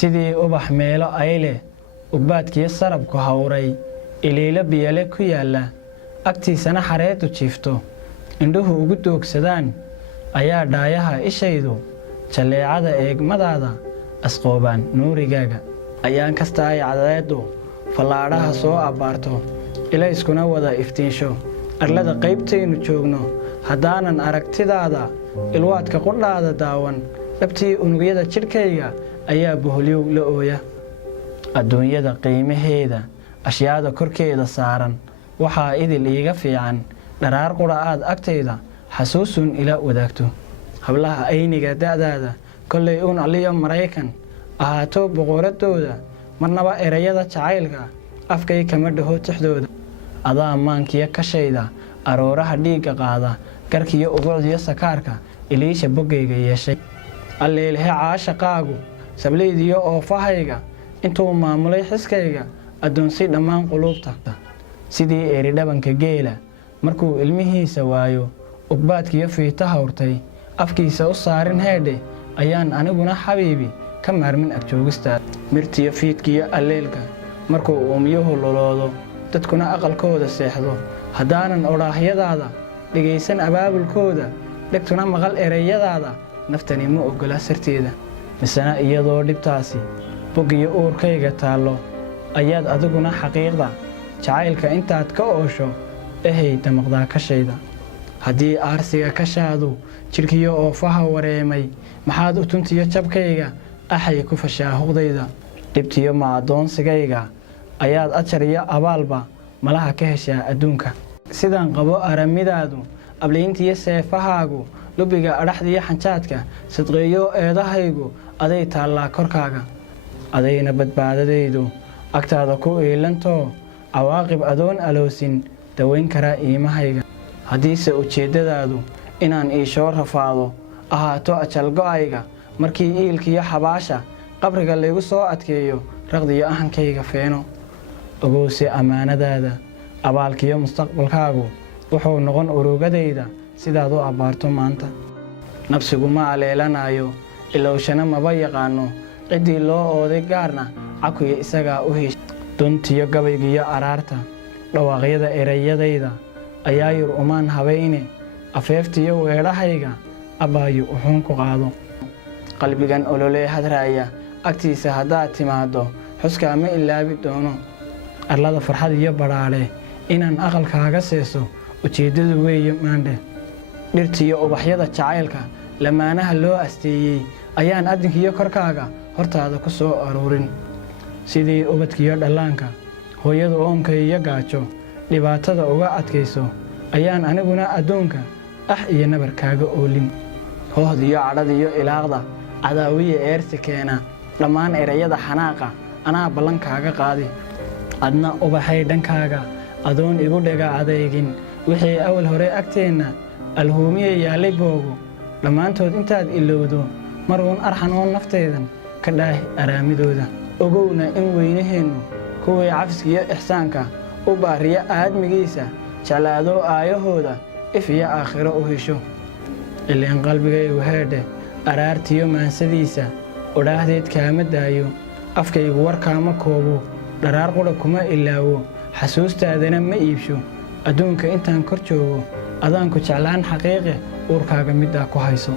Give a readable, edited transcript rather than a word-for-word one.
sidii ubax meelo ay leh ubbaadkiyo sarabku hawray iliilo biyale ku yaalla agtiisana xareedu jiifto indhuhu ugu doogsadaan ayaa dhaayaha ishaydu jalleecada eegmadaada asqoobaan nuurigaaga ayaan kasta ay cadceeddu fallaadhaha soo abbaarto ilayskuna wada iftiinsho arlada qaybtaynu joogno haddaanan aragtidaada ilwaadka qudhaada daawan dhabtii unugyada jidhkayga ayaa boholyow la ooya adduunyada qiimaheeda ashyaada korkeeda saaran waxaa idil iiga fiican dharaar qudha aad agtayda xasuusun ila wadaagto hablaha ayniga da'daada kollay uun aliyo maraykan ahaato boqoradooda marnaba erayada jacaylka afkay kama dhaho tixdooda adaa maankiyo kashayda arooraha dhiigga qaada garkiyo ubucdiyo sakaarka iliisha boggayga yeeshay alleelhe caashaqaagu sablaydiyo oofahayga intuu maamulay xiskayga addoonsi dhammaan quluubta sidii eridhabanka geela markuu ilmihiisa waayo ubbaadkiyo fiita hawrtay afkiisa u saarin heedhe ayaan aniguna xabiibi ka maarmin agjoogistaada mirtiyo fiidkiyo alleelka markuu uumiyuhu loloodo dadkuna aqalkooda seexdo haddaanan odhaahyadaada dhegaysan abaabulkooda dhegtuna maqal erayadaada naftani ma oggola sirteeda misena iyadoo dhibtaasi boggiyo uurkayga taallo ayaad adiguna xaqiiqda jacaylka intaad ka oosho ehay damaqdaa kashayda haddii aarsiga kashaadu jidhkiyo oofaha wareemay maxaad utuntiyo jabkayga axay ku fashaa huqdayda dhibtiyo ma addoonsigayga ayaad ajar iyo abaalba malaha ka heshaa adduunka sidaan qabo aramidaadu ablayntiyo seefahaagu lubiga adhaxdiyo xanjaadka sadqeeyo eedahaygu aday taallaa korkaaga adayna badbaadadaydu agtaada ku iilantoo cawaaqib adoon aloosin dawayn karaa iimahayga haddiise ujeeddadaadu inaan iishoo rafaado ahaato ajalgo'ayga markii iilkiyo xabaasha qabriga laygu soo adkeeyo raqdiyo ahankayga feeno ogowse ammaanadaada abaalkiyo mustaqbalkaagu wuxuu noqon urugadayda sidaad u abbaarto maanta nafsigu ma aleelanayo ilowshana maba yaqaano ciddii loo ooday gaarna cakuya isagaa u heshay duntiyo gabaygiyo araarta dhawaaqyada erayadayda ayaa yur umaan habayne afeeftiyo weedhahayga abbaayu uxuun ku qaado qalbigan ololee hadraaya agtiisa haddaad timaaddo xuskaa ma ilaabi doono arlada farxad iyo badhaadhe inaan aqalkaaga seeso ujeeddadu weeye maandhe dhirtiyo ubaxyada jacaylka lamaanaha loo asteeyey ayaan adinkiyo korkaaga hortaada ku soo aruurin sidii ubadkiyo dhallaanka hooyada oonka iyo gaajo dhibaatada uga adkayso ayaan aniguna adduunka ah iyo nabar kaaga oolin hoohdiyo cadhadiyo ilaaqda cadaawiya eersi keena dhammaan erayada xanaaqa anaa ballankaaga qaadi adna ubaxay dhankaaga adoon igu dhega adeygin wixii awal hore agteenna alhuumiya yaallay boogo dhammaantood intaad ilowdo maruun arxan oo naftaydan ka dhaahi araamidooda ogowna in weynaheennu kuwii cafiskiyo ixsaanka u baariya aadmigiisa jeclaadoo aayahooda if iyo aakhiro u hesho ileen qalbigaygu heedhe araartiyo maansadiisa odhaahdeed kaama daayo afkaygu warkaama koobo dharaar qudha kuma ilaawo xasuustaadana ma iibsho adduunka intaan kor joogo adaanku jeclaan xaqiiqe uurkaaga middaa ku hayso